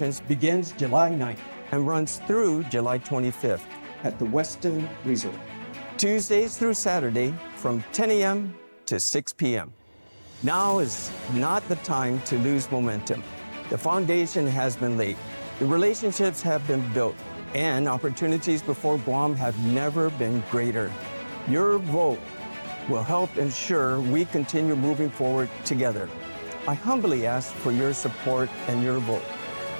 attractions begins July 9th and runs through July 25th at the Westin Resort. Tuesdays through Saturday from 10 a.m. to 6 p.m. Now is not the time to lose momentum. The foundation has been laid. The relationships have been built, and opportunities before Guam have never been greater. Your vote will help ensure we continue moving forward together. I humbly ask for your support and your vote.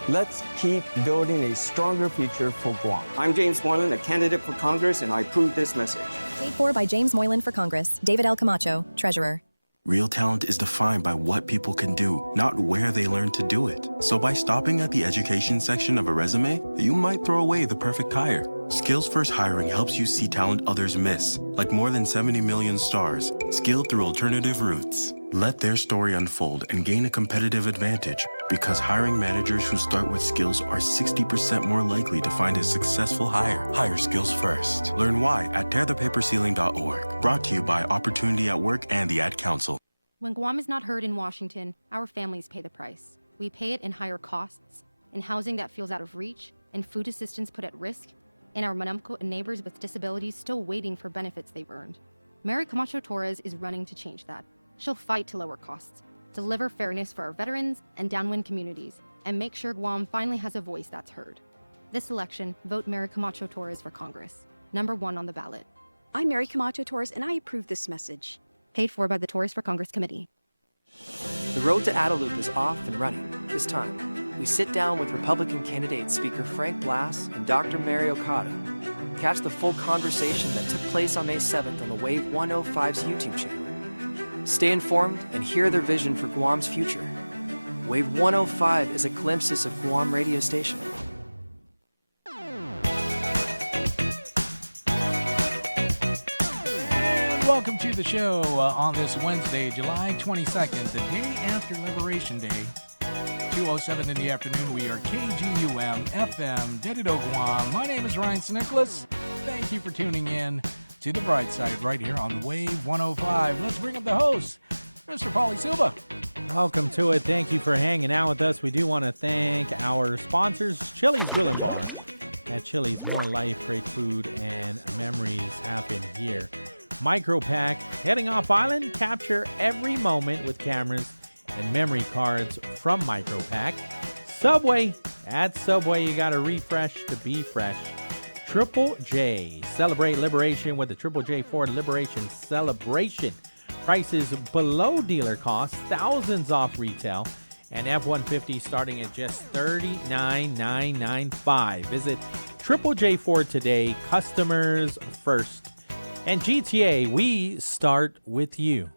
Let's keep building a stronger future for Guam. I'm James Moylan, a candidate for Congress, and I approve this message. Paid for by James Moylan for Congress. David L. Camacho, Treasurer. Real talent is defined by what people can do, not where they learn to do it. So by stopping at the education section of a resume, you might throw away the perfect hire. Skills First Hiring helps you see talent others miss, like more than 70 million stars, skilled through alternative routes. Let their story unfold and gain a competitive advantage, because hiring managers who start with skills are 60% more likely to find a successful hire. Hire skills first. Learn why at tearthepaperceiling.org. Brought to you by Opportunity at Work and the Ad Council. When Guam is not heard in Washington, our families pay the price. We pay it in higher costs, in housing that feels out of reach, in food assistance put at risk, in our Manamco and neighbors with disabilities still waiting for benefits they've earned. Mary Camacho Torres is running to change that. She'll fight to lower costs, deliver fairness for our veterans and downwind communities, and make sure Guam finally has a voice that's heard. This election, vote Mary Camacho Torres for Congress, #1 on the ballot. I'm Mary Camacho Torres, and I approve this message. Paid for by the Torres for Congress Committee. The road to Adelup is off and running. This time, we sit down with Republican candidate Speaker Frank Blass and Dr. Mary Okada. Catch the full conversation that took place on May 7th on the Wave 105's YouTube channel. Stay informed and hear their vision for Guam's future. Wave 105 is a glimpse of Guam radio station. And welcome to the show on this Wednesday, July 22nd, the day after Liberation Day. 2:07 in the afternoon, we are KGUM FM, Dedido Guam. My name is Ryan Nicholas. Thank you for tuning in to the BrightSide right here on Wave 105. Let's bring up the host, Mr. Pauly Suba. Welcome to it. Thank you for hanging out with us. We do want to thank our sponsors, Chili's Grill and Bar. At Chili's, more life, great food, and memories happen here. Micropack, heading off island, capture every moment with cameras and memory cards from Micropack. Subway, at Subway, you got to refresh to be fresh. Triple J, celebrate liberation with the Triple J Ford Liberation Celebration. Prices below dealer cost, thousands off retail, and F-150 starting at just $39,995. Visit Triple J Ford today, customers first. And GTA, we start with you.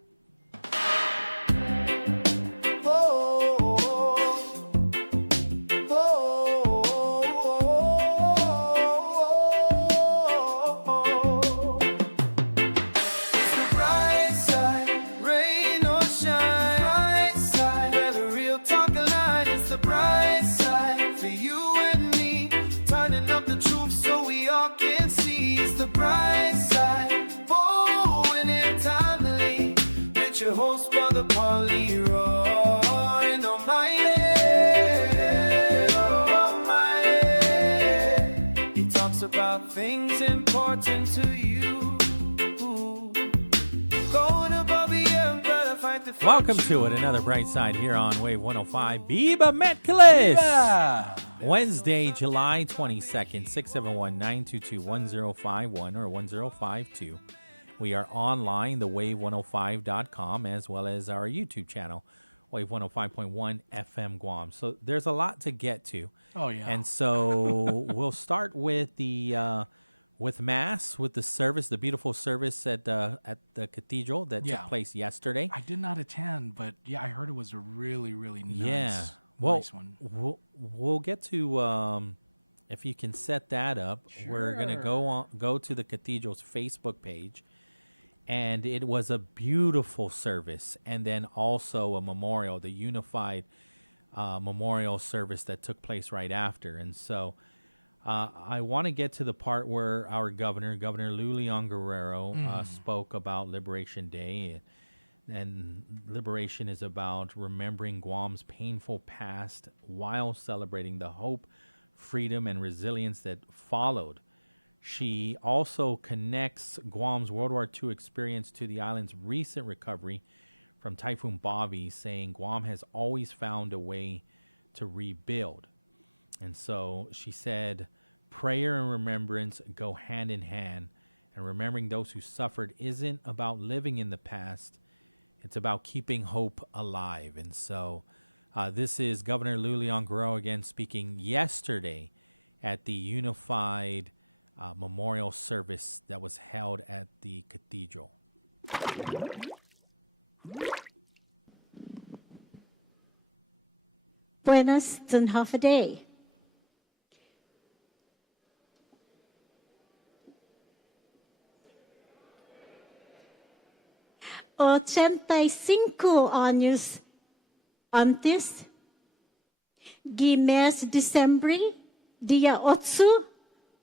Things important to you. Welcome to it, another Bright Side here on Wave 105. Biba Metcallis. Wednesday, July 22nd, 671-922-1051 or 1052. We are online, thewave105.com, as well as our YouTube channel, Wave 105.1 FM Guam. So there's a lot to get to. Oh, yeah. And so we'll start with the Mass, with the service, the beautiful service at the cathedral that took place yesterday. I did not attend, but yeah, I heard it was a really, really nice one. We'll get to if you can set that up. Sure. We're gonna go to the cathedral's Facebook page, and it was a beautiful service, and then also a memorial, the unified memorial service that took place right after. And so I want to get to the part where our Governor Lou Leon Guerrero, spoke about Liberation Day, And liberation is about remembering Guam's painful past while celebrating the hope, freedom, and resilience that followed. She also connects Guam's World War II experience to the island's recent recovery from Typhoon Bobby, saying Guam has always found a way to rebuild. And so she said, prayer and remembrance go hand in hand, and remembering those who suffered isn't about living in the past. It's about keeping hope alive. And so this is Governor Lou Leon Guerrero again speaking yesterday at the Unified Memorial Service that was held at the cathedral. Buenas and half a day. 85 años antes, mes de diciembre, día 8,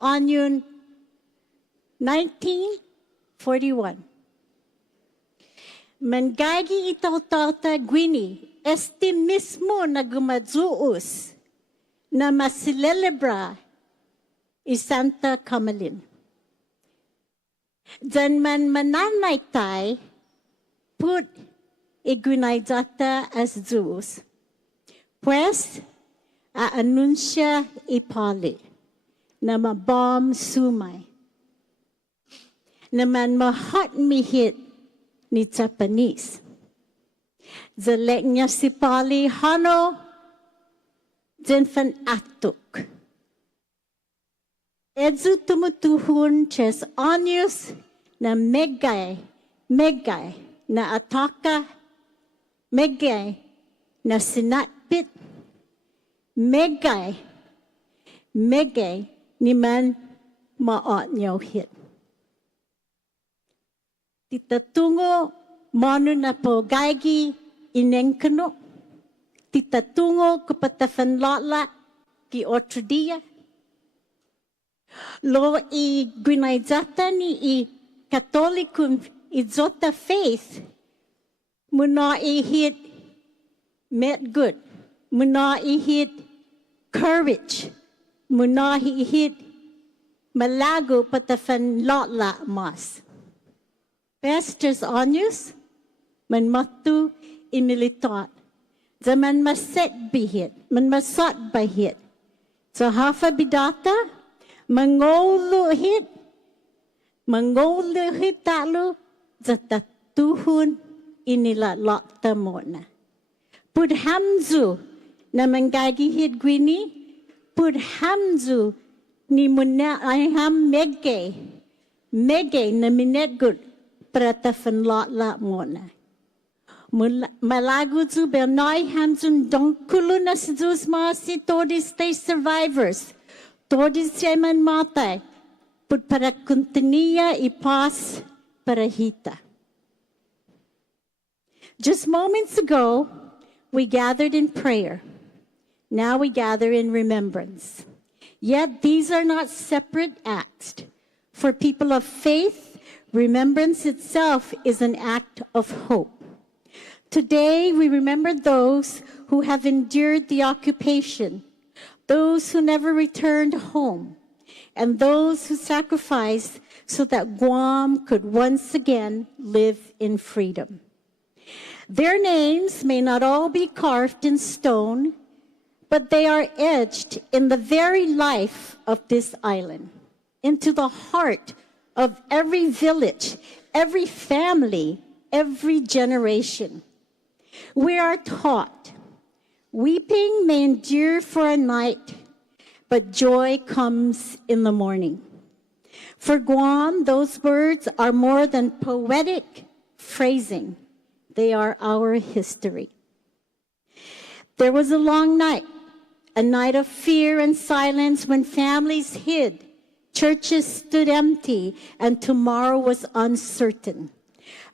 año 1941. Mangagi itaw-tawta Gwini, este mismo na gumadzuus na masilelebra i Santa Camalin. Dan man mananay tay, put iguinaydata as Zeus. Pues, a-anunsya i Pauly na mabom sumay. Naman mahot mihit ni Japanese. Zalek niya si Pauly hano din fan atuk. Edzu tumutuhun ches anyos na megay na ataka, megay na sinatpit, megay ni man maot niyaw hit. Titatungo manu na po gaigi inengkano, titatungo kapatafan lotla ki otro dia. Lo i guinaydata ni i Katolicum idzota faith, muna i hit met good, muna i hit courage, muna i hit malago patafan lotla mas. Pastors años, man matu i militar, zaman maset bihit, man masat bahit. So hafa bidata, mangolo hit talo, zatatuhun inila lokta mona. Pud hamzu na mangagi hit gwini, pud hamzu ni muna ay ham mege na minet good pratafan lot mona. Malagu zu bernoy hamzun donkulu na sidus masi todis te survivors, todis jeman matay, put para continia y paz para hita. Just moments ago, we gathered in prayer. Now we gather in remembrance. Yet these are not separate acts. For people of faith, remembrance itself is an act of hope. Today, we remember those who have endured the occupation, those who never returned home, and those who sacrificed so that Guam could once again live in freedom. Their names may not all be carved in stone, but they are etched in the very life of this island, into the heart of every village, every family, every generation. We are taught, weeping may endure for a night, but joy comes in the morning. For Guam, those words are more than poetic phrasing. They are our history. There was a long night, a night of fear and silence when families hid, churches stood empty, and tomorrow was uncertain.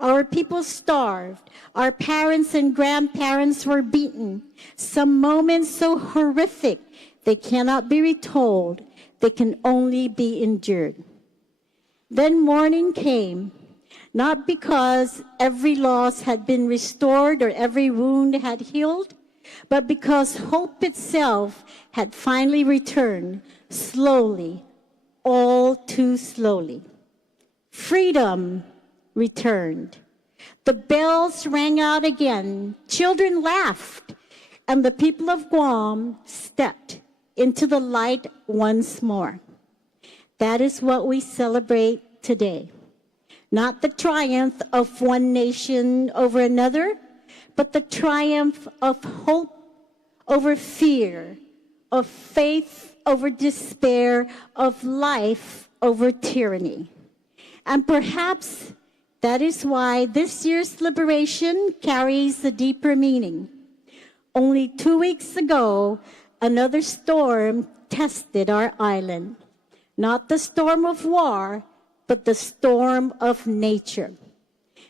Our people starved. Our parents and grandparents were beaten. Some moments so horrific they cannot be retold. They can only be endured. Then morning came. not because every loss had been restored or every wound had healed, but because hope itself had finally returned, slowly, all too slowly. Freedom returned. The bells rang out again, children laughed, and the people of Guam stepped into the light once more. That is what we celebrate today. Not the triumph of one nation over another, but the triumph of hope over fear, of faith over despair, of life over tyranny. And perhaps that is why this year's liberation carries a deeper meaning. Only 2 weeks ago, another storm tested our island. Not the storm of war, but the storm of nature.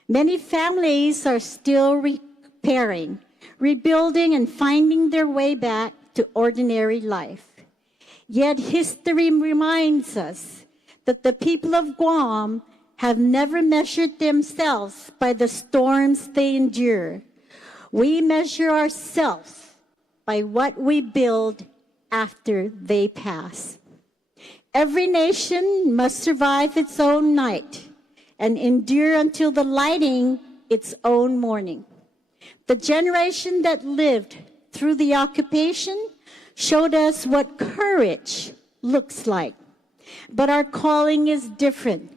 Many families are still repairing, rebuilding, and finding their way back to ordinary life. Yet history reminds us that the people of Guam have never measured themselves by the storms they endure. We measure ourselves by what we build after they pass. Every nation must survive its own night and endure until the lighting its own morning. The generation that lived through the occupation showed us what courage looks like. But our calling is different,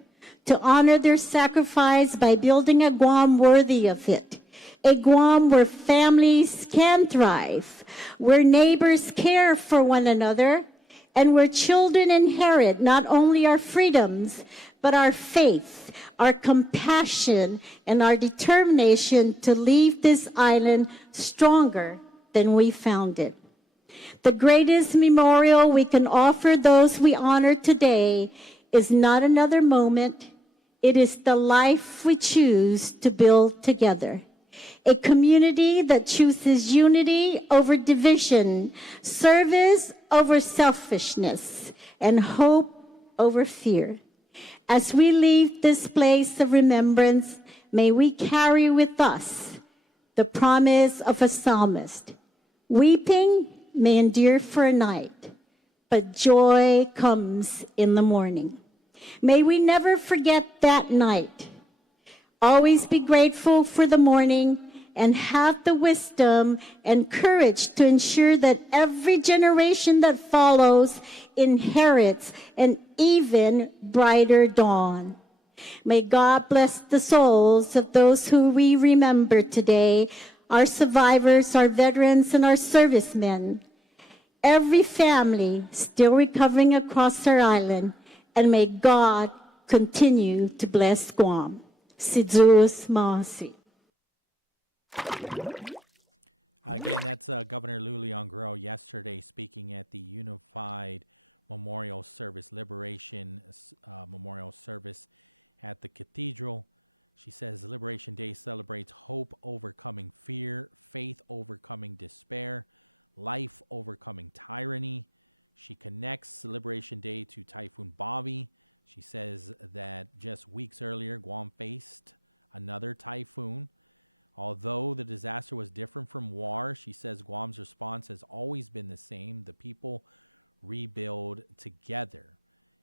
to honor their sacrifice by building a Guam worthy of it. A Guam where families can thrive, where neighbors care for one another, and where children inherit not only our freedoms, but our faith, our compassion, and our determination to leave this island stronger than we found it. The greatest memorial we can offer those we honor today is not another moment. It is the life we choose to build together. A community that chooses unity over division, service over selfishness, and hope over fear. As we leave this place of remembrance, may we carry with us the promise of a psalmist. Weeping may endure for a night, but joy comes in the morning. May we never forget that night. Always be grateful for the morning and have the wisdom and courage to ensure that every generation that follows inherits an even brighter dawn. May God bless the souls of those who we remember today, our survivors, our veterans, and our servicemen. Every family still recovering across our island, and may God continue to bless Guam. Sidurus Mahasi. Again, that's Governor Lulian Guerrero yesterday speaking at the Unified Memorial Service, Liberation Memorial Service at the Cathedral. She says Liberation Day celebrates hope overcoming fear, faith overcoming despair, life overcoming tyranny. She connects Liberation Day to Typhoon Bobby. She says that just weeks earlier, Guam faced another typhoon. Although the disaster was different from war, she says Guam's response has always been the same. The people rebuild together.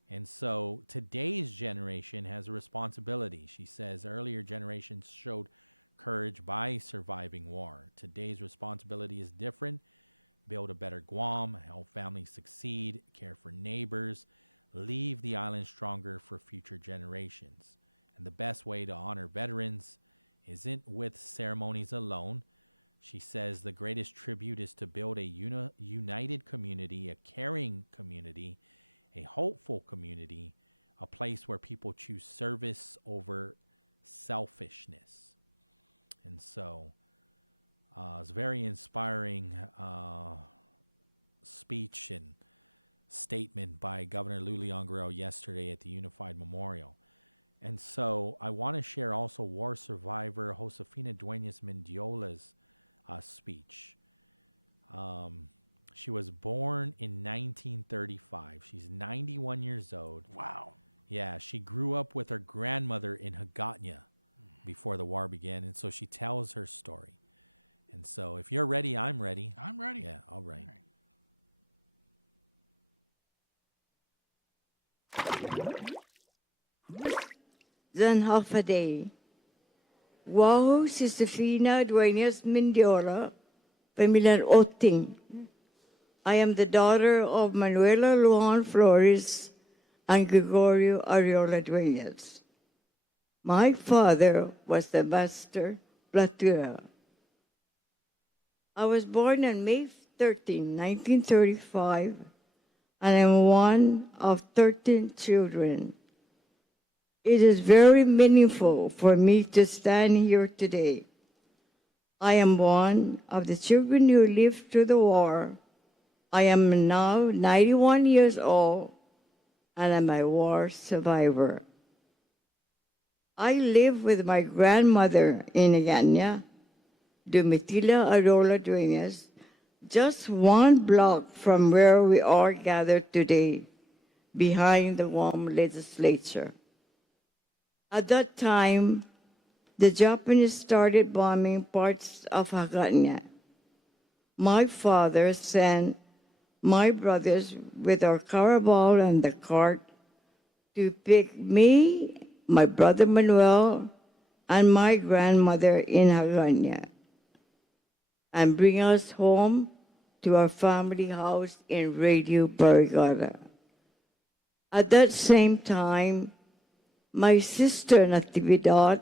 And so today's generation has a responsibility. She says earlier generations showed courage by surviving war. Today's responsibility is different. Build a better Guam, help families succeed, care for neighbors, leave the island stronger for future generations. And the best way to honor veterans isn't with ceremonies alone. She says the greatest tribute is to build a united community, a caring community, a hopeful community, a place where people choose service over selfishness. And so it's a very inspiring speech and statement by Governor Lulian Guerrero yesterday at the Unified Memorial. And so I want to share also war survivor Josefina Duenas Mendiola's speech. She was born in 1935. She's 91 years old. Wow. Yeah, she grew up with her grandmother in Hagåtña, before the war began. And so she tells her story. And so if you're ready, I'm ready. I'm ready. Yeah, all right. Then half a day. Wow, Sistefina Dueñas Mindiola, Pamilan Oting. I am the daughter of Manuela Luan Flores and Gregorio Ariola Dueñas. My father was the master platura. I was born on May 13, 1935, and I'm one of 13 children. It is very meaningful for me to stand here today. I am one of the children who lived through the war. I am now 91 years old, and I'm a war survivor. I live with my grandmother in Iganya, Domitila Arola Dueñas, just one block from where we are gathered today, behind the Guam legislature. At that time, the Japanese started bombing parts of Haganya. My father sent my brothers with our caravel and the cart to pick me, my brother Manuel, and my grandmother in Haganya and bring us home to our family house in Radio Barrigada. At that same time, my sister Natividad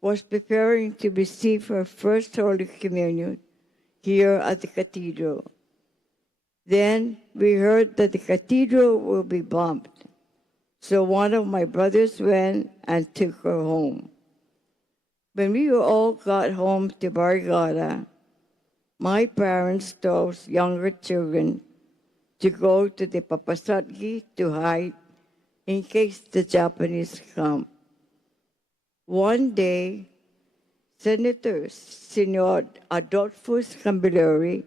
was preparing to receive her first Holy Communion here at the cathedral. Then we heard that the cathedral will be bombed. So one of my brothers went and took her home. When we all got home to Barrigada, my parents told younger children to go to the Papasatgi to hide in case the Japanese come. One day, Senator Senor Adolfus Camilleri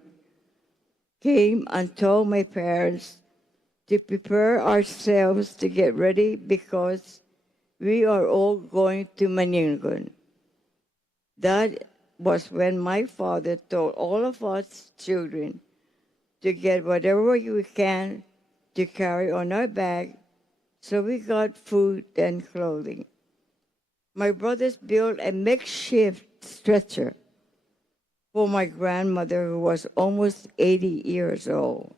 came and told my parents to prepare ourselves to get ready because we are all going to Maningon. That was when my father told all of us children to get whatever we can to carry on our bag. So we got food and clothing. My brothers built a makeshift stretcher for my grandmother, who was almost 80 years old.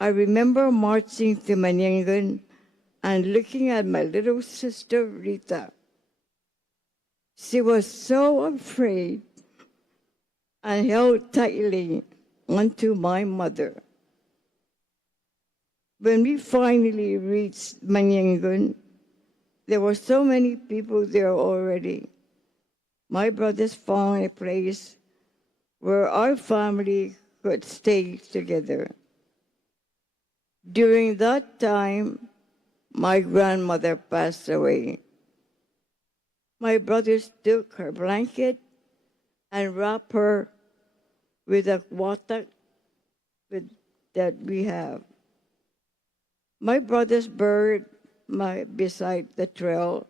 I remember marching to Maningan and looking at my little sister Rita. She was so afraid and held tightly onto my mother. When we finally reached Maningan, there were so many people there already. My brothers found a place where our family could stay together. During that time, my grandmother passed away. My brothers took her blanket and wrapped her with a watak that we have. My brothers buried beside the trail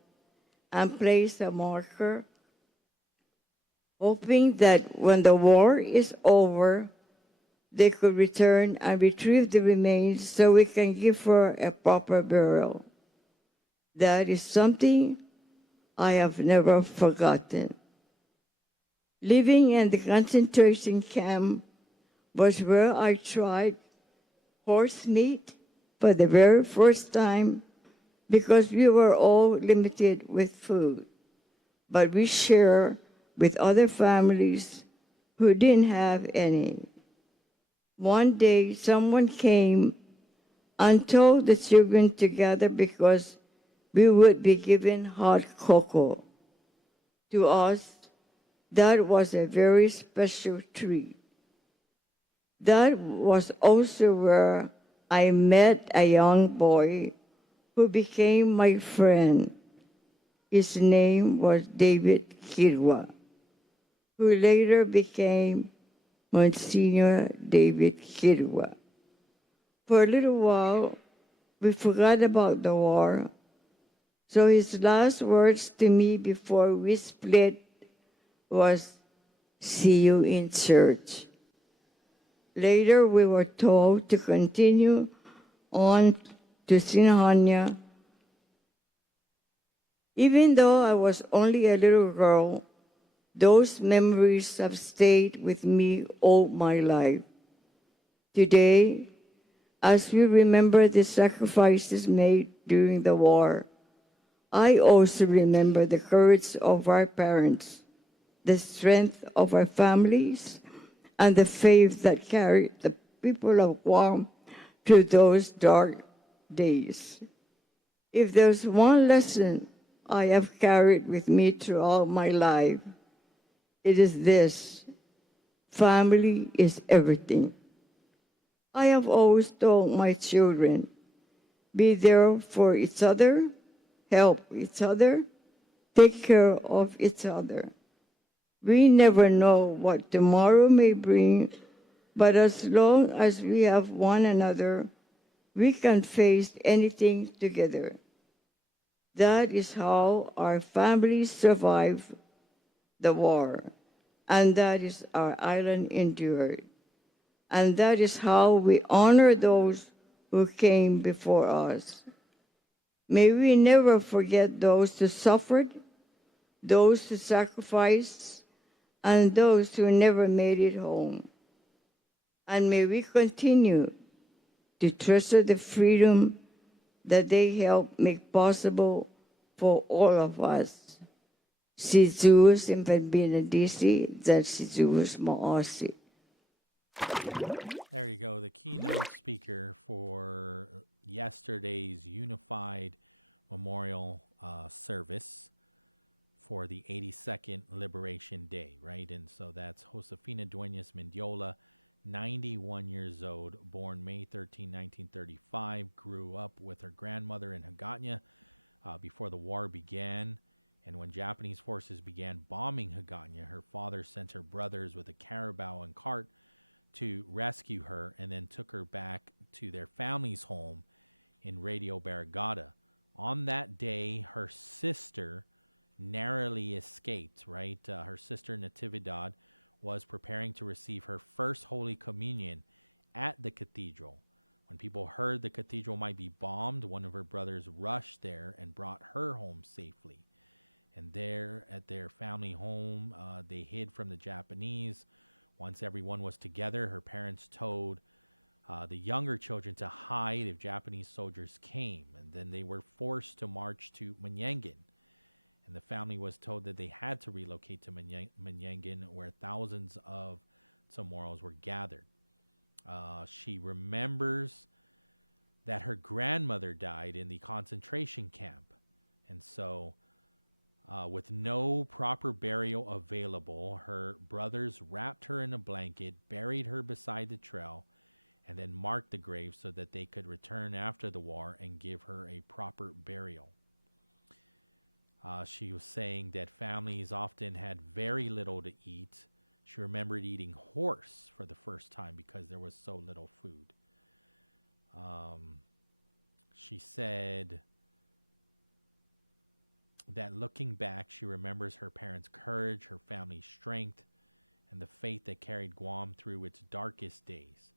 and placed a marker, hoping that when the war is over, they could return and retrieve the remains so we can give her a proper burial. That is something I have never forgotten. Living in the concentration camp was where I tried horse meat for the very first time because we were all limited with food. But we shared with other families who didn't have any. One day, someone came and told the children to gather because we would be given hot cocoa. To us, that was a very special treat. That was also where I met a young boy who became my friend. His name was David Kirwa, who later became Monsignor David Kirwa. For a little while, we forgot about the war, So his last words to me before we split was, "See you in church." Later, we were told to continue on to Sinhanya. Even though I was only a little girl, those memories have stayed with me all my life. Today, as we remember the sacrifices made during the war, I also remember the courage of our parents, the strength of our families, and the faith that carried the people of Guam through those dark days. If there's one lesson I have carried with me throughout my life, it is this: family is everything. I have always told my children, be there for each other, help each other, take care of each other. We never know what tomorrow may bring, but as long as we have one another, we can face anything together. That is how our families survived the war, and that is our island endured. And that is how we honor those who came before us. May we never forget those who suffered, those who sacrificed, and those who never made it home. And may we continue to treasure the freedom that they helped make possible for all of us. Si Zeus in Benedisi, that si Zeus Maasi. There you go, the keynote speaker for yesterday's Unified Memorial service for the 82nd Liberation Day, right? And so that's Josefina Dueñas Mendiola, 91 years old, born May 13, 1935, grew up with her grandmother in Hagåtña before the war began. And when Japanese forces began bombing Hagåtña, her father sent her brothers with a carabao and cart to rescue her, and then took her back to their family's home in Radio Barrigada. On that day, her sister narrowly escaped, right? Her sister Natividad was preparing to receive her first Holy Communion at the cathedral. When people heard the cathedral might be bombed, one of her brothers rushed there and brought her home safely. And there at their family home, they hid from the Japanese. Once everyone was together, her parents told the younger children to hide if Japanese soldiers came, and then they were forced to march to Manyangan. And the family was told that they had to relocate to Manyangan, where thousands of Chamorros were gathered. She remembers that her grandmother died in the concentration camp, and so with no proper burial available, her brothers wrapped her in a blanket, buried her beside the trail, and then marked the grave so that they could return after the war and give her a proper burial. She was saying that families often had very little to eat. She remembered eating horse for the first time because there was so little food. She said that looking back, she remembers her parents' courage, her family's strength, and the faith that carried Guam through its darkest days.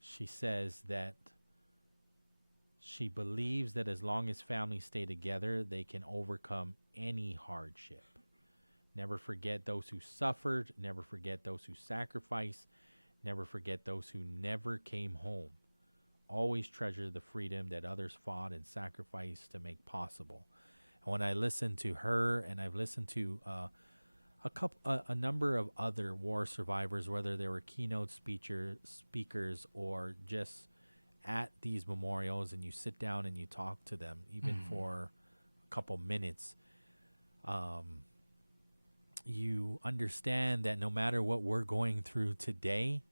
She says that she believes that as long as families stay together, they can overcome any hardship. Never forget those who suffered, never forget those who sacrificed, never forget those who never came home. Always treasure the freedom that others fought and sacrificed to make possible. And when I listen to her, and I've listened to a number of other war survivors, whether they were keynote speakers or just at these memorials, and you sit down and you talk to them, even for a couple minutes, you understand that no matter what we're going through today,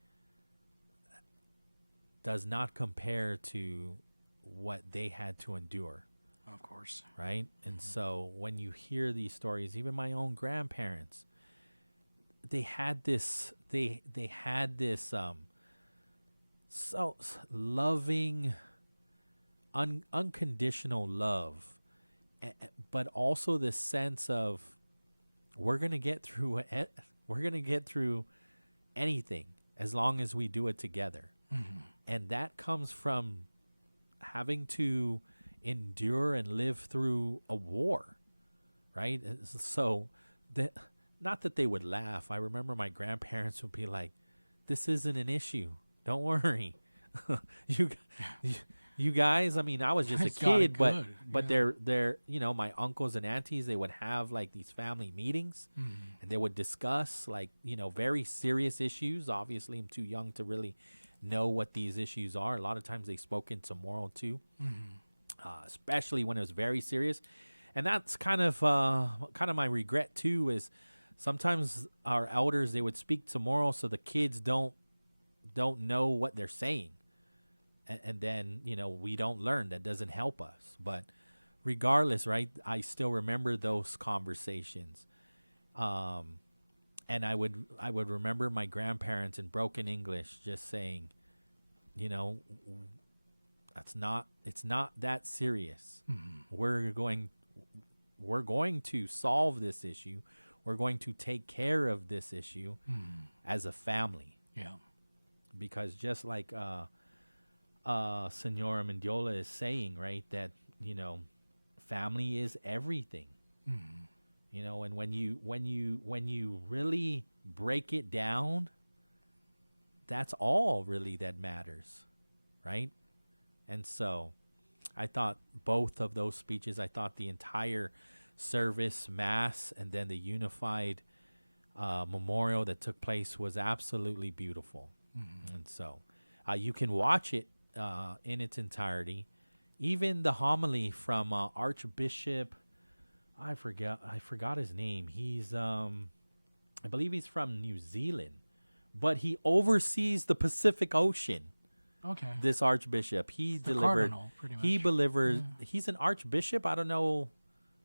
does not compare to what they had to endure. Of course. Right? And so when you hear these stories, even my own grandparents, they had this so loving unconditional love, but also this sense of we're gonna get through it. We're gonna get through anything as long as we do it together, and that comes from having to endure and live through a war, right? So, not that they would laugh. I remember my grandparents would be like, "This isn't an issue. Don't worry." you guys, I mean, I was just a kid, but they're my uncles and aunties, they would have like these family meetings, and they would discuss like very serious issues. Obviously, I'm too young to really know what these issues are. A lot of times they spoke into moral too, especially when it was very serious, and that's kind of my regret too. Is sometimes our elders, they would speak to moral, so the kids don't know what they're saying. And then, we don't learn. That doesn't help us. But regardless, right, I still remember those conversations. And I would remember my grandparents in broken English just saying, it's not that serious. We're going to solve this issue. We're going to take care of this issue as a family. Yeah. Because just like Senora Mendiola is saying, right, that family is everything. And when you really break it down, that's all really that matters, right? And so I thought both of those speeches, I thought the entire service, mass, and then the unified memorial that took place was absolutely beautiful. And so you can watch it in its entirety. Even the homily from Archbishop, I forgot his name. He's I believe he's from New Zealand, but he oversees the Pacific Ocean. Okay. This archbishop, he the delivered. Cardinal, pretty much. He delivered. Yeah. He's an archbishop. I don't know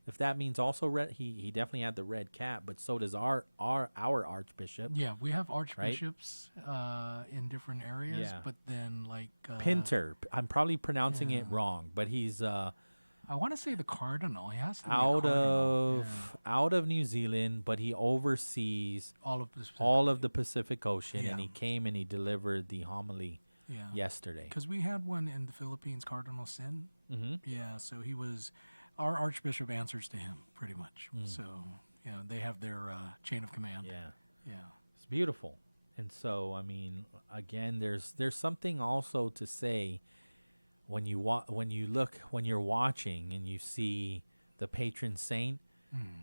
if that means also red. He definitely had the red cap, but so does our archbishop. Yeah, we have archbishops in different areas, but then like Pinter. I'm probably pronouncing it wrong, but he's I want to say the cardinal. He has to be out of New Zealand, but he oversees all of the Pacific Ocean, and he came and he delivered the homily yesterday. Because we had one in the Philippines, Cardinal Sin. Yeah, so he was. Our archbishop answers to him pretty much. So, they have their chain of command. Yeah. It's beautiful. And so, I mean, again, there's something also to say when you're watching and you see the patron saint,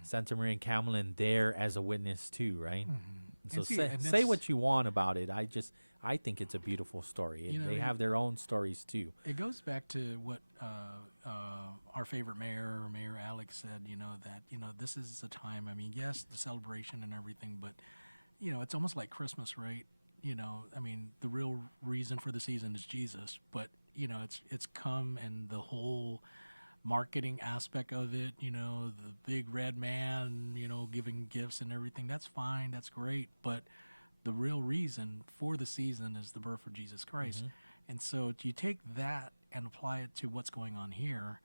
Santa Maria and Camelin, there as a witness too, right? So say what you want about it. I think it's a beautiful story. They have their own stories too. It goes back to what our favorite mayor Alex said, that, this is a time, I mean, yes, the celebration and everything, but, it's almost like Christmas, right? I mean, the real reason for the season is Jesus, but, it's come and the whole marketing aspect of it, the big red man, giving gifts and everything, that's fine, that's great, but the real reason for the season is the birth of Jesus Christ. And so you take that and apply it to what's going on here,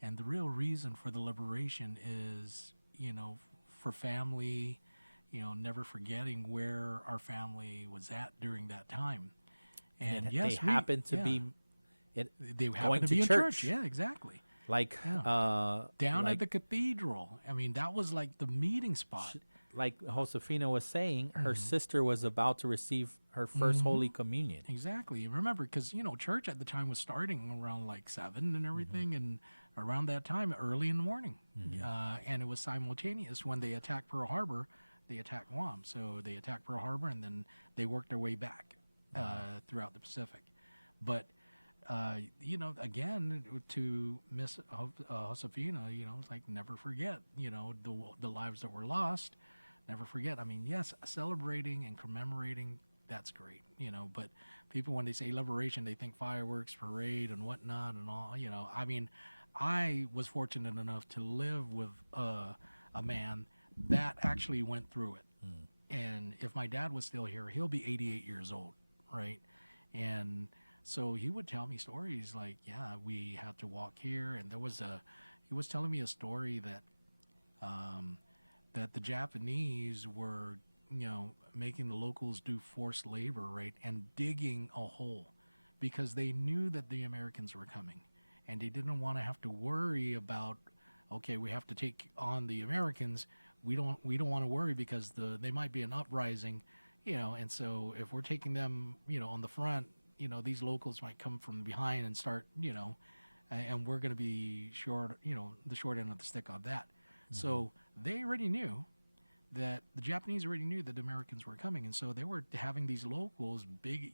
and the real reason for the liberation is, for family, never forgetting where our family was at during that time. And yes, they happened to be going to be in church. Yeah, exactly. Like down at the cathedral. I mean, that was like the meeting spot. Like Josefina was saying, her sister was about to receive her first Holy Communion. Exactly. Remember, because, church at the time was starting around like 7 and everything, and around that time, early in the morning. And it was simultaneous when they attacked Pearl Harbor, they attacked Guam. So they attacked Pearl Harbor, and then they worked their way back throughout the Pacific. But again, to Miss Josefina, it's like never forget, the lives that were lost. Never forget. I mean, yes, celebrating and commemorating, that's great, but people, when they say liberation, they think fireworks, parade, and whatnot and all, I mean, I was fortunate enough to live with a man that actually went through it. And if my dad was still here, he'll be 88 years old, right? And So he would tell me stories like, yeah, we had to walk here, and he was telling me a story that that the Japanese were, making the locals do forced labor, right, and digging a hole because they knew that the Americans were coming, and they didn't want to have to worry about, okay, we have to take on the Americans. We don't want to worry because they might be an uprising, and so if we're taking them, on the front, these locals might come from behind and start, and we're going to be short, the short end of the stick on that. So they already knew that the Japanese already knew that the Americans were coming, and so they were having these locals dig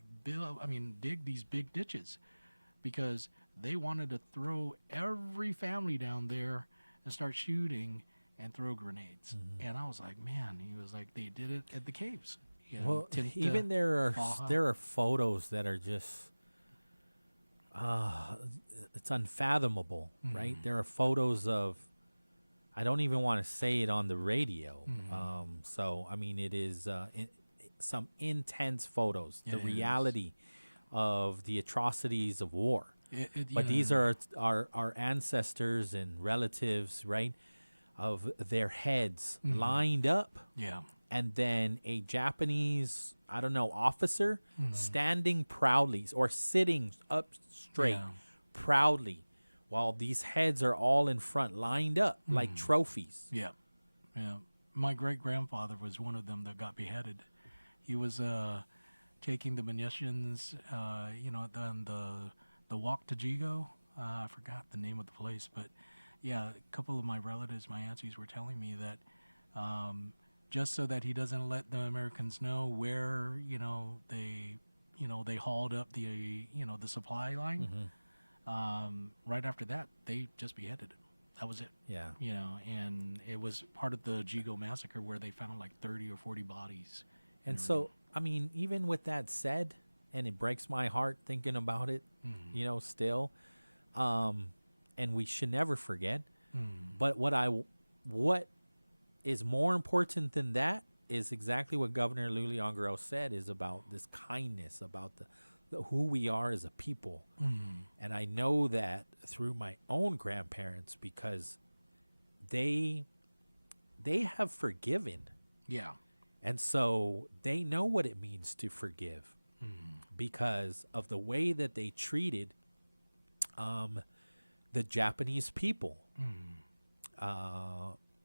these big ditches because they wanted to throw every family down there and start shooting and throw grenades. And I was like, man, he was like, they did it at the caves. Well, even there are photos that are just it's unfathomable, right? There are photos of, I don't even want to say it on the radio. So I mean, it is some intense photos. The reality of the atrocities of war. But these are our ancestors and relatives, right? Of their heads lined up. Yeah. And then a Japanese, I don't know, officer standing proudly or sitting up straight proudly while these heads are all in front, lined up like trophies. Yeah. Yeah. My great-grandfather was one of them that got beheaded. He was taking the munitions, then the walk to Jigo. I forgot the name of the place, but yeah, a couple of my relatives, my aunties, were telling me that just so that he doesn't let the Americans know where, they hauled up the supply line. Right after that, they just beheaded him. That was it. Yeah. And it was part of the Jigo massacre where they found like 30 or 40 bodies. And so, I mean, even with that said, and it breaks my heart thinking about it, still, and we should never forget. But what is more important than that is exactly what Governor Luliangro said, is about this kindness, about the who we are as a people. And I know that through my own grandparents, because they have forgiven. Yeah. And so they know what it means to forgive because of the way that they treated the Japanese people.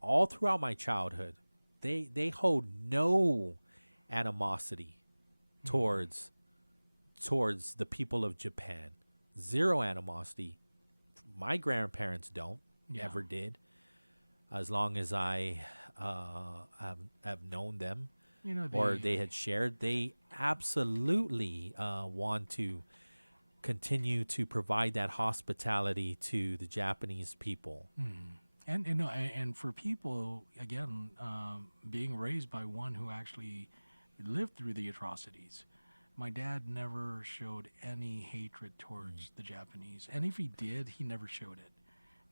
All throughout my childhood, they hold no animosity towards the people of Japan. Zero animosity. My grandparents never did. As long as I have known them, or they had shared, they absolutely want to continue to provide that hospitality to the Japanese people. And for people, again, being raised by one who actually lived through the atrocities, my dad never showed any hatred towards the Japanese. And if he did, he never showed it.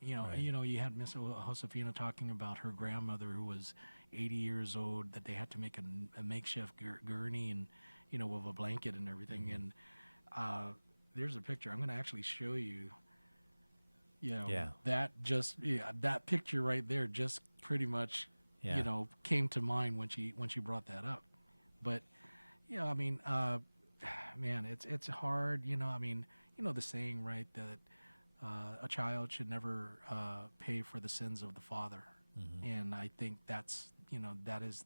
You had Miss Josefina talking about her grandmother who was 80 years old, that they had to make a makeshift gurney and, with a blanket and everything. And there's a picture. I'm going to actually show you. That picture right there just pretty much, came to mind when she brought that up. But, man, it's hard, the saying, right, that a child should never pay for the sins of the father. And I think that's, that is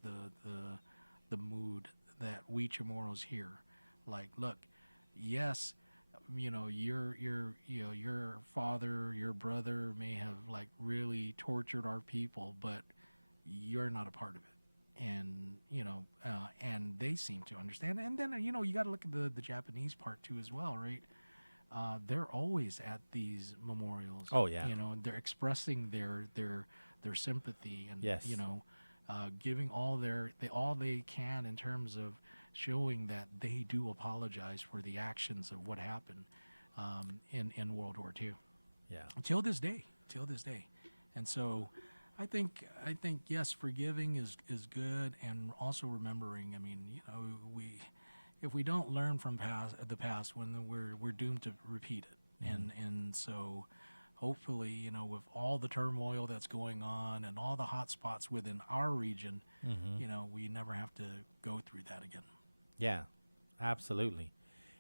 the mood that we Chamorros hear. Like, look, yes, your father, your brother may have like really tortured our people, but you're not a part of it. And, and they seem to understand. And then, you got to look at the Japanese part too as well, right? They're always at these memorials. Oh, yeah. They're expressing their sympathy and, yes. Giving all they can in terms of showing that they do apologize for the actions of what happened in World War II. Yeah. Till this day. And so I think yes, forgiving is good, and also remembering. I mean, if we don't learn from the past, when we're doomed to repeat it. And so hopefully, with all the turmoil that's going on and all the hot spots within our region, we never have to go through that again. Yeah, absolutely.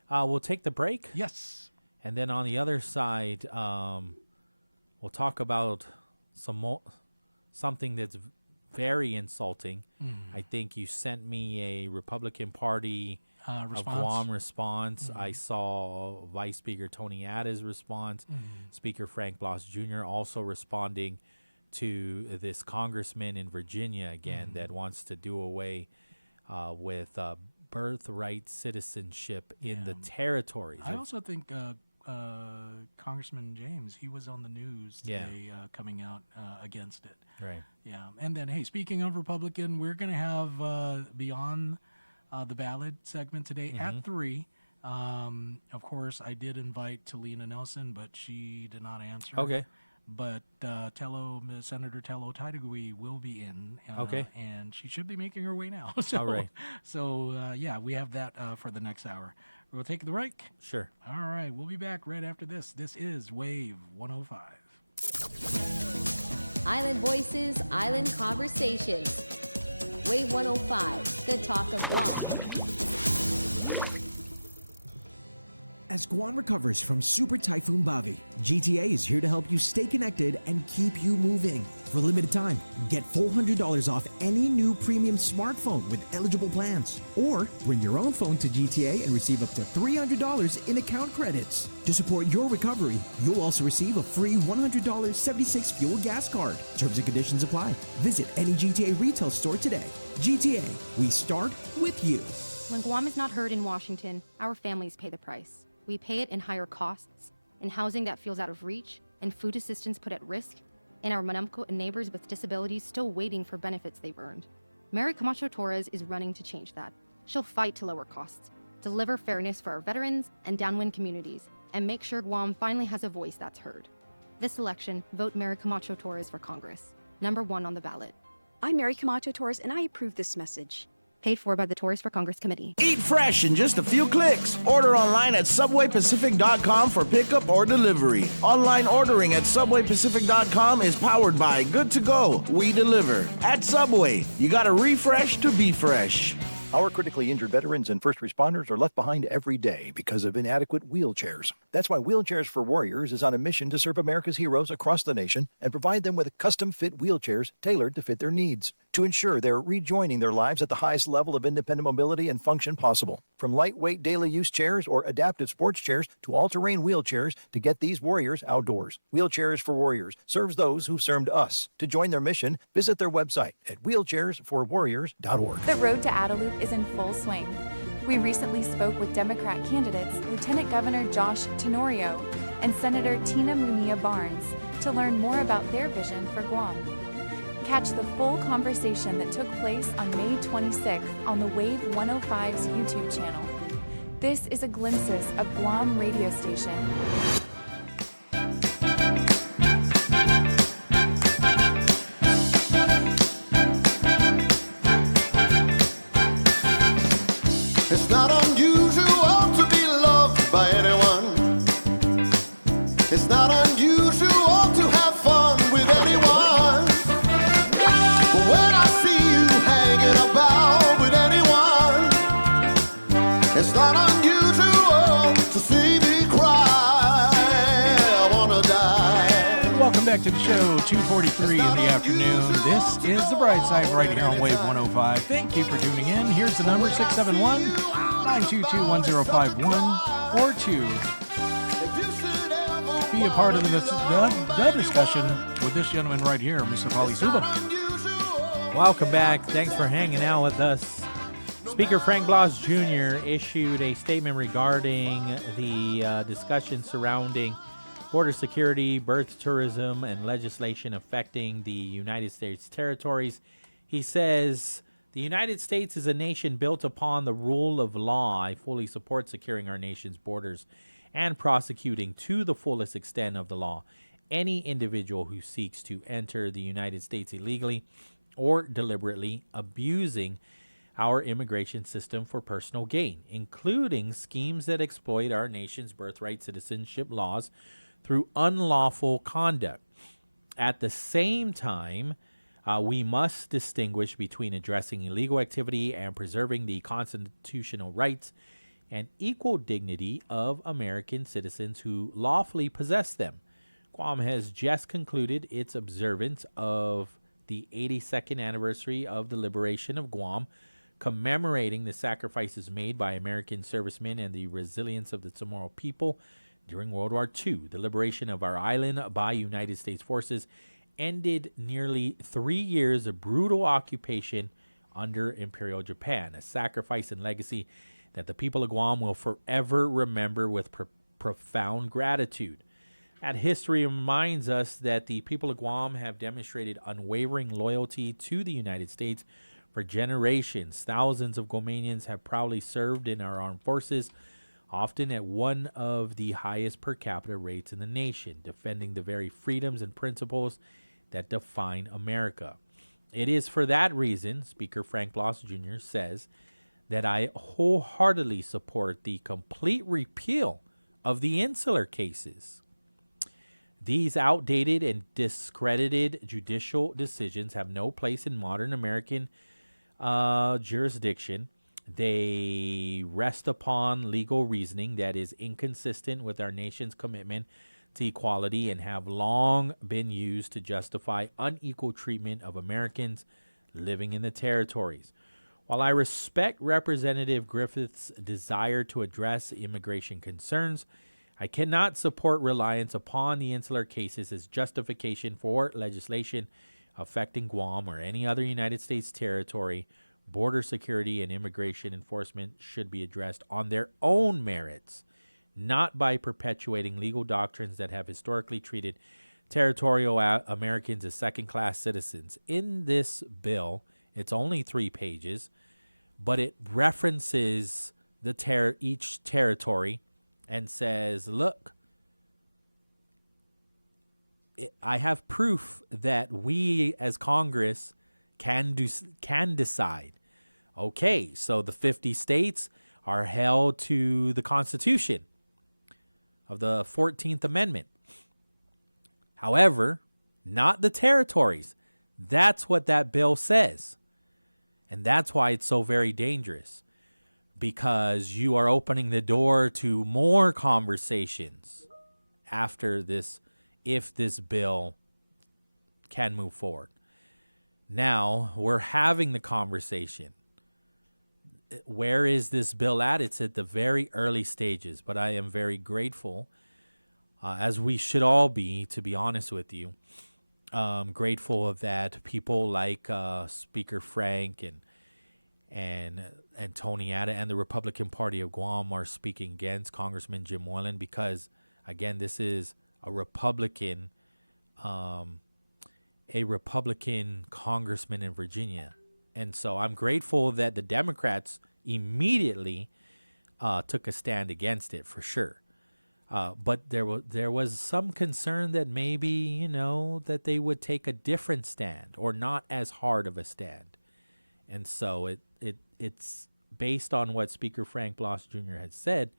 We'll take the break. Yes. And then on the other side, we'll talk about something that's very insulting. I think you sent me a Republican Party of Guam response. I saw Vice Speaker Tony Atta's response. Speaker Frank Blas Jr. also responding to this congressman in Virginia again that wants to do away with birthright citizenship in the territories. I also think Congressman James, he was on the news today coming out against it. Right. Yeah. And then, hey, speaking of Republican, we're going to have Beyond the Ballot segment today at 3. Of course, I did invite Talina Nelson, but she did not answer. Okay. But Senator Tello Taitagui will be in. And she should be making her way now. All right. So, we have that for the next hour. We'll take the break. Sure. All right. We'll be back right after this. This is Wave 105. Island Voices, Island Conversations. Wave 105, the talk of Guam. As Guam recovers from Super Typhoon Bavi, GTA is here to help you stay connected and keep you moving. For a limited time, get $400 off any new premium smartphone with eligible plans. Or bring your own phone to GTA and receive up to $300 in account credits. To support your recovery, you'll also receive a free $100 76 fuel gas card. Terms and conditions apply. Visit any GTA retail store today. GTA, we start with you. When Guam is not heard in Washington, our families pay the price. We pay it in higher costs, in housing that feels out of reach, in food assistance put at risk, and our Manamco and neighbors with disabilities still waiting for benefits they've earned. Mary Camacho Torres is running to change that. She'll fight to lower costs, deliver fairness for our veterans and downwind communities, and make sure Guam finally has a voice that's heard. This election, vote Mary Camacho Torres for Congress, number 1 on the ballot. I'm Mary Camacho Torres, and I approve this message. Paid for by the Torres for Congress Committee. Eat fresh in just a few clicks. Order online at SubwayPacific.com for pickup or delivery. Online ordering at SubwayPacific.com is powered by Good to Go. We deliver. At Subway, you gotta refresh to be fresh. Our critically injured veterans and first responders are left behind every day because of inadequate wheelchairs. That's why Wheelchairs for Warriors is on a mission to serve America's heroes across the nation and provide them with custom-fit wheelchairs tailored to fit their needs to ensure they're rejoining their lives at the highest level of independent mobility and function possible. From lightweight daily use chairs or adaptive sports chairs to all-terrain wheelchairs to get these warriors outdoors. Wheelchairs for Warriors serves those who served us. To join their mission, visit their website at wheelchairsforwarriors.org. The road to Adelup is in full swing. We recently spoke with Democrat candidates Lieutenant Governor Josh Tenorio and Senator Tina Munilla Barnes to learn more about their vision for Guam. Catch the full conversation that took place on May 26th on the Wave 105's YouTube channel. This is a glimpses of Guam radio station. It's not unusual to be loved by anyone. It's not unusual to have fun with anyone. But when I see you hanging about with anyone, it's not unusual to see me cry. I wanna die. Welcome back to the show, 2:43 in the afternoon. This is the BrightSide right here on Wave 105. Thank you for tuning in. Here's the number, 671-922-1051 or 2. Be a part of the discussion with this gentleman right here, Mr. Pauly Suba. Welcome back. Thanks for hanging out with us. Speaker Frank Blas Jr. issued a statement regarding the discussion surrounding border security, birth tourism, and legislation affecting the United States territories. He says, "The United States is a nation built upon the rule of law. I fully support securing our nation's borders and prosecuting to the fullest extent of the law any individual who seeks to enter the United States illegally or deliberately abusing our immigration system for personal gain, including schemes that exploit our nation's birthright citizenship laws through unlawful conduct. At the same time, we must distinguish between addressing illegal activity and preserving the constitutional rights and equal dignity of American citizens who lawfully possess them. Guam has just concluded its observance of the 82nd anniversary of the liberation of Guam, commemorating the sacrifices made by American servicemen and the resilience of the Chamorro people during World War II. The liberation of our island by United States forces ended nearly 3 years of brutal occupation under Imperial Japan, a sacrifice and legacy that the people of Guam will forever remember with profound gratitude. That history reminds us that the people of Guam have demonstrated unwavering loyalty to the United States for generations. Thousands of Guamanians have proudly served in our armed forces, often at one of the highest per capita rates in the nation, defending the very freedoms and principles that define America. It is for that reason, Speaker Frank Blas Jr. says, that I wholeheartedly support the complete repeal of the insular cases. These outdated and discredited judicial decisions have no place in modern American jurisdiction. They rest upon legal reasoning that is inconsistent with our nation's commitment to equality and have long been used to justify unequal treatment of Americans living in the territories. While I respect Representative Griffith's desire to address immigration concerns, I cannot support reliance upon the insular cases as justification for legislation affecting Guam or any other United States territory. Border security and immigration enforcement should be addressed on their own merits, not by perpetuating legal doctrines that have historically treated territorial Americans as second-class citizens. In this bill, it's only 3 pages, but it references each territory and says, look, I have proof that we as Congress can decide. Okay, so the 50 states are held to the Constitution of the 14th Amendment. However, not the territories. That's what that bill says. And that's why it's so very dangerous, because you are opening the door to more conversations after this, if this bill can move forward. Now, we're having the conversation. Where is this bill at? It's at the very early stages, but I am very grateful, as we should all be, to be honest with you, grateful that people like Speaker Frank and Tony Atta and the Republican Party of Guam are speaking against Congressman Jim Moylan, because, again, this is a Republican congressman in Virginia. And so I'm grateful that the Democrats immediately took a stand against it, for sure. But there was some concern that maybe, that they would take a different stand or not as hard of a stand. And so it's based on what Speaker Frank Blas Jr. has said.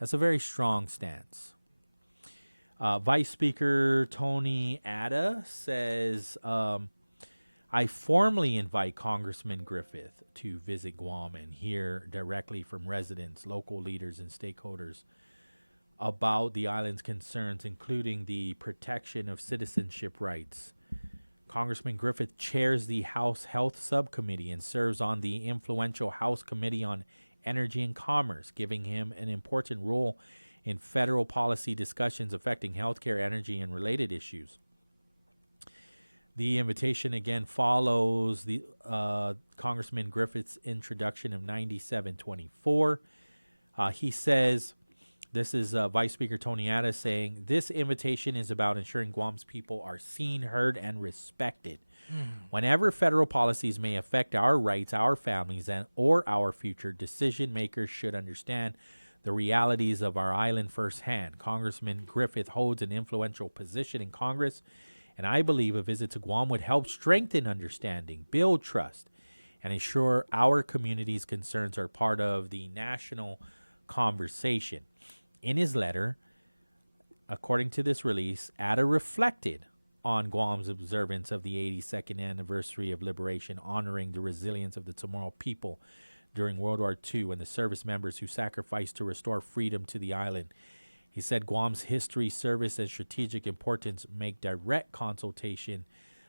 That's a very strong stance. Vice Speaker Tony Atta says, I formally invite Congressman Griffith to visit Guam and hear directly from residents, local leaders, and stakeholders about the island's concerns, including the protection of citizenship rights. Congressman Griffith chairs the House Health Subcommittee and serves on the influential House Committee on Energy and Commerce, giving him an important role in federal policy discussions affecting healthcare, energy, and related issues. The invitation again follows the Congressman Griffith's introduction of 9724. He says, this is Vice Speaker Tony Atta saying, this invitation is about ensuring Guam's people are seen, heard, and respected. Whenever federal policies may affect our rights, our families, or our future, decision makers should understand the realities of our island firsthand. Congressman Griffith holds an influential position in Congress, and I believe a visit to Guam would help strengthen understanding, build trust, and ensure our community's concerns are part of the national conversation. In his letter, according to this release, Atta reflected on Guam's observance of the 82nd anniversary of liberation, honoring the resilience of the Chamorro people during World War II and the service members who sacrificed to restore freedom to the island. He said Guam's history, service, and strategic importance make direct consultation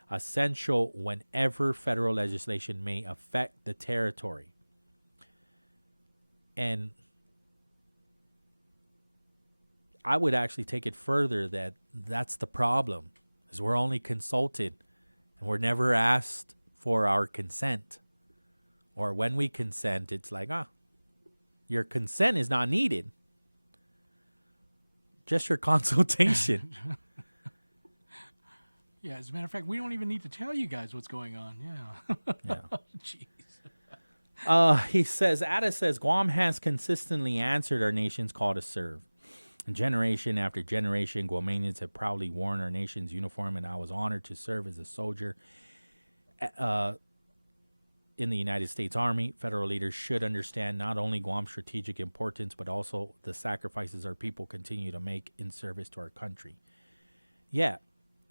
essential whenever federal legislation may affect the territory. And I would actually take it further that that's the problem, is we're only consulted and we're never asked for our consent. Or when we consent, it's like, your consent is not needed. Just your consultation. Yeah, as a matter of fact, we don't even need to tell you guys what's going on. Yeah. Jeez. He says, Atta says, Guam has consistently answered our nation's call to serve. Generation after generation, Guamanians have proudly worn our nation's uniform, and I was honored to serve as a soldier in the United States Army. Federal leaders should understand not only Guam's strategic importance, but also the sacrifices our people continue to make in service to our country. Yeah,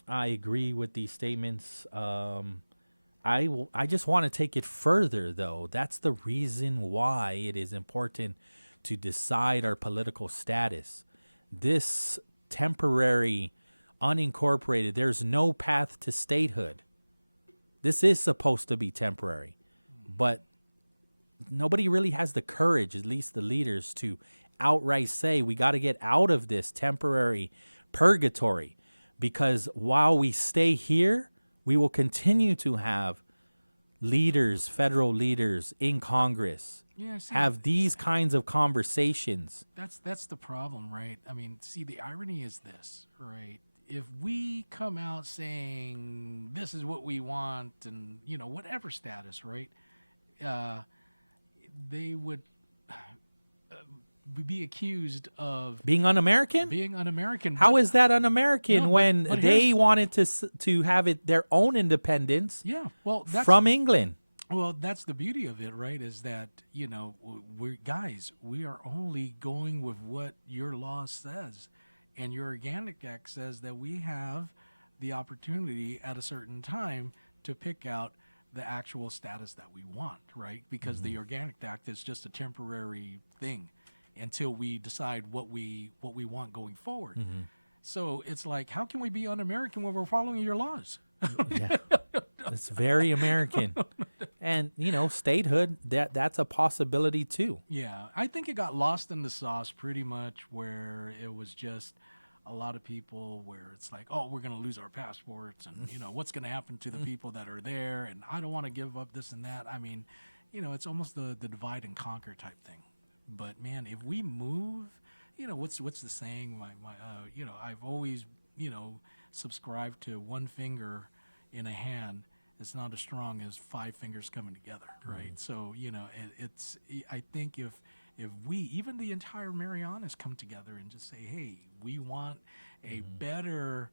I agree with these statements. I just want to take it further, though. That's the reason why it is important to decide our political status. This temporary, unincorporated, there's no path to statehood. This is supposed to be temporary, but nobody really has the courage, at least the leaders, to outright say we got to get out of this temporary purgatory, because while we stay here, we will continue to have leaders, federal leaders in Congress, have these kinds of conversations. That's the problem, right? I mean, see, the irony is this, right? If we come out saying this is what we want and, whatever status, right, they would be accused of being un-American? Being un-American. How is that un-American when they wanted to have it their own independence from England? Well, that's the beauty of it, right, is that, we are only going with what your law says. And your Organic Act says that we have the opportunity at a certain time to pick out the actual status that we want, right? Because the Organic Act is just a temporary thing until we decide what we want going forward. So it's like, how can we be un-American when we're following your laws? Yeah. It's very American. And, statehood, that's a possibility too. Yeah, I think it got lost in the sauce pretty much, where it was just a lot of people where it's like, oh, we're going to lose our passports and, what's going to happen to the people that are there, and I don't want to give up this and that. I mean, it's almost the divide and conquer type thing. But, man, if we move, what's the saying? I've always, subscribed to one finger in a hand. It's not as strong as five fingers coming together, right? So, I think if we, even the entire Marianas, come together and just say, hey, we want a better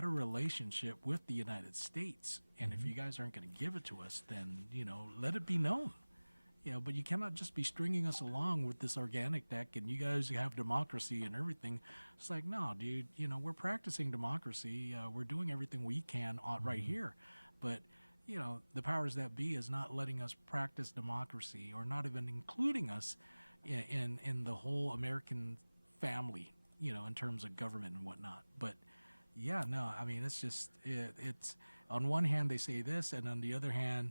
relationship with the United States, and if you guys aren't going to give it to us, then, let it be known. But you cannot just be stringing us along with this Organic Act and you guys have democracy and everything. It's like, no, dude, we're practicing democracy. We're doing everything we can right here. But, the powers that be is not letting us practice democracy, or not even including us in the whole American family, in terms of government and whatnot. But, yeah, no, I mean, it's just, it's on one hand they say this, and on the other hand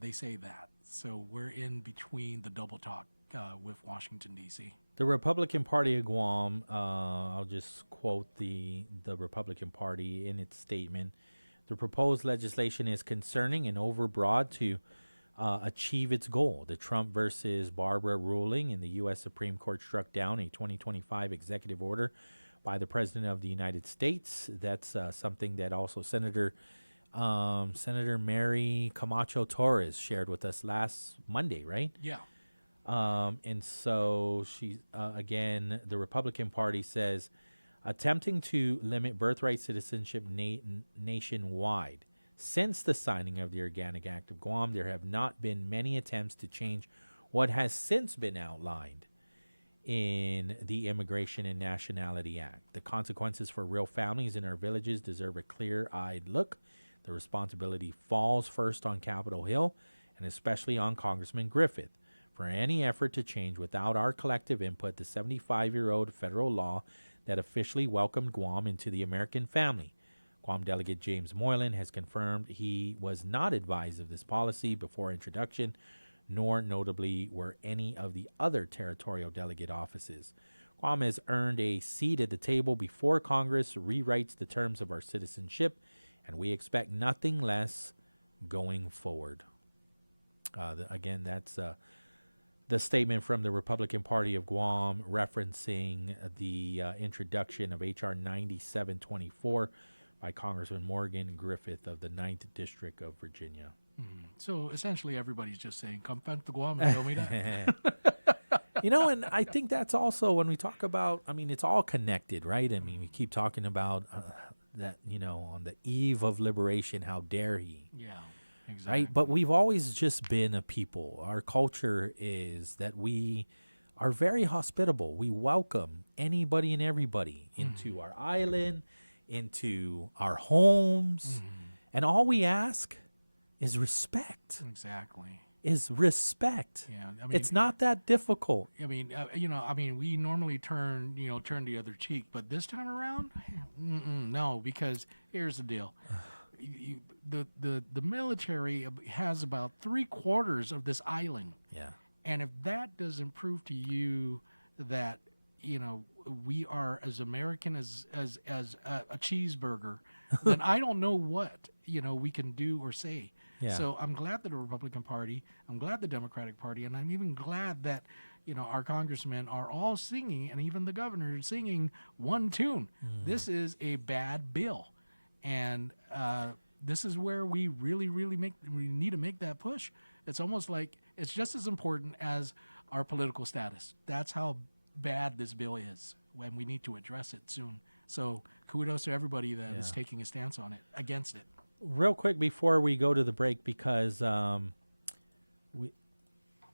they say that. So we're in between the double talk with Washington, D.C. The Republican Party of Guam, I'll just quote the Republican Party in its statement. The proposed legislation is concerning and overbroad to achieve its goal. The Trump versus Barbara ruling in the U.S. Supreme Court struck down a 2025 executive order by the President of the United States. That's something that also Senator Mary Camacho Torres shared with us last Monday, right? Yeah. And so she, again, the Republican Party says, attempting to limit birthright citizenship nationwide Since the signing of the Organic Act of Guam, there have not been many attempts to change what has since been outlined in the Immigration and Nationality Act. The consequences for real families in our villages deserve a clear-eyed look. The responsibility falls first on Capitol Hill and especially on Congressman Griffith for any effort to change without our collective input the 75-year-old federal law that officially welcomed Guam into the American family. Guam Delegate James Moylan has confirmed he was not advised of this policy before introduction, nor notably were any of the other territorial delegate offices. Guam has earned a seat at the table before Congress rewrites the terms of our citizenship, and we expect nothing less going forward. Again, that's the statement from the Republican Party of Guam referencing the introduction of H.R. 9724 by Congressman Morgan Griffith of the 9th District of Virginia. So essentially everybody's just saying, come back to Guam and tell me that. And I think that's also when we talk about, it's all connected, right? We keep talking about that, on the eve of liberation, how dare he? Yeah, exactly. Right? But we've always just been a people. Our culture is that we are very hospitable. We welcome anybody and everybody into our island, into our homes. And all we ask is respect. Exactly. Is respect. Yeah, it's not that difficult. We normally turn the other cheek, but this time around, no, because here's the deal. The military has about 3/4 of this island. Yeah. And if that doesn't prove to you that, we are as American as a cheeseburger, then I don't know what, we can do or say. Yeah. So I'm glad that the Republican Party, I'm glad the Democratic Party, and I'm even glad that, our congressmen are all singing, and even the governor is singing one tune. This is a bad bill. And this is where we really, really need to make that push. It's almost like it's just as important as our political status. That's how bad this bill is, when we need to address it soon. So kudos to everybody that is taking a stance on it, against it. Real quick before we go to the break, because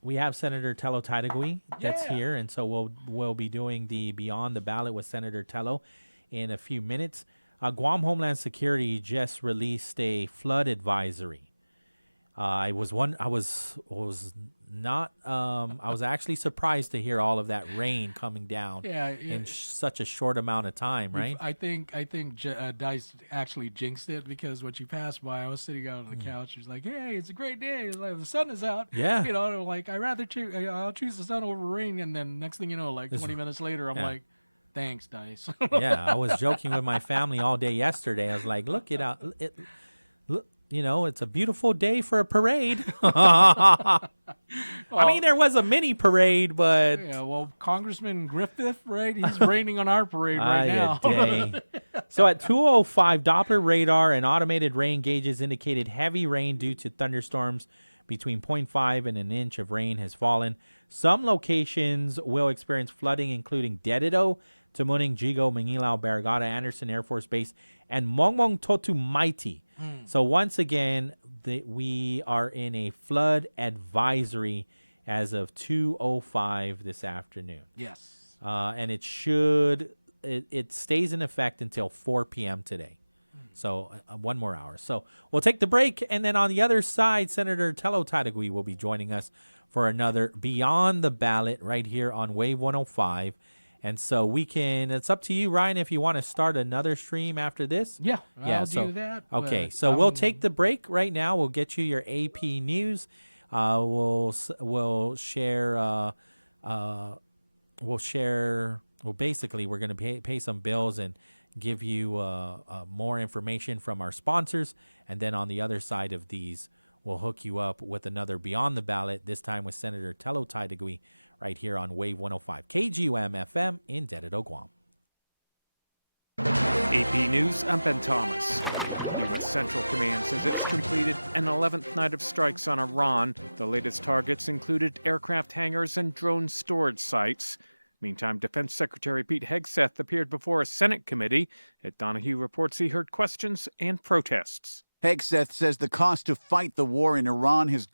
we have Senator Tello Taitagui that's here, and so we'll be doing the Beyond the Ballot with Senator Tello in a few minutes. Guam Homeland Security just released a flood advisory. I was actually surprised to hear all of that rain coming down in such a short amount of time, right? I think Dice actually jinxed it, because when she passed by, I was sitting out on the couch. She was like, "Hey, it's a great day. It's like the sun is out." Yeah. I'll choose the sun over rain. And then next thing you know, 20 minutes later, I'm like, "Thanks, Dice." Yeah, I was joking with my family all day yesterday. I was like, "Look it out! Look, it's a beautiful day for a parade." There was a mini parade, but Congressman Griffith, right? He's raining on our parade right now. Dang. So at 2:05, Doppler radar and automated rain gauges indicated heavy rain due to thunderstorms. Between 0.5 and an inch of rain has fallen. Some locations will experience flooding, including Dedido, Tamuning, Jigo, Mangilao, Barragata, Anderson Air Force Base, and Mongmong Totu Maiti. So once again, we are in a flood advisory as of 2:05 this afternoon. Yes. And it stays in effect until 4 p.m. today. So one more hour. So we'll take the break, and then on the other side, Senator Tello Taitagui will be joining us for another Beyond the Ballot right here on Wave 105. And so it's up to you, Ryan, if you want to start another stream after this. Yeah, I'll do that. Okay, so we'll take the break right now. We'll get you your AP news. We'll share. Basically, we're going to pay some bills and give you more information from our sponsors. And then on the other side of these, we'll hook you up with another Beyond the Ballot, this time with Senator Tello Taitagui, right here on Wave 105, KGUM-FM in Dedido, Guam. AP News, I'm Ben Thomas. U.S. Central Command says it's completed an 11th night of strikes on Iran. The latest targets included aircraft hangars and drone storage sites. Meantime, Defense Secretary Pete Hegseth appeared before a Senate committee. Ed Donahue reports he heard questions and protests. Hegseth says the cost to fight the war in Iran has gone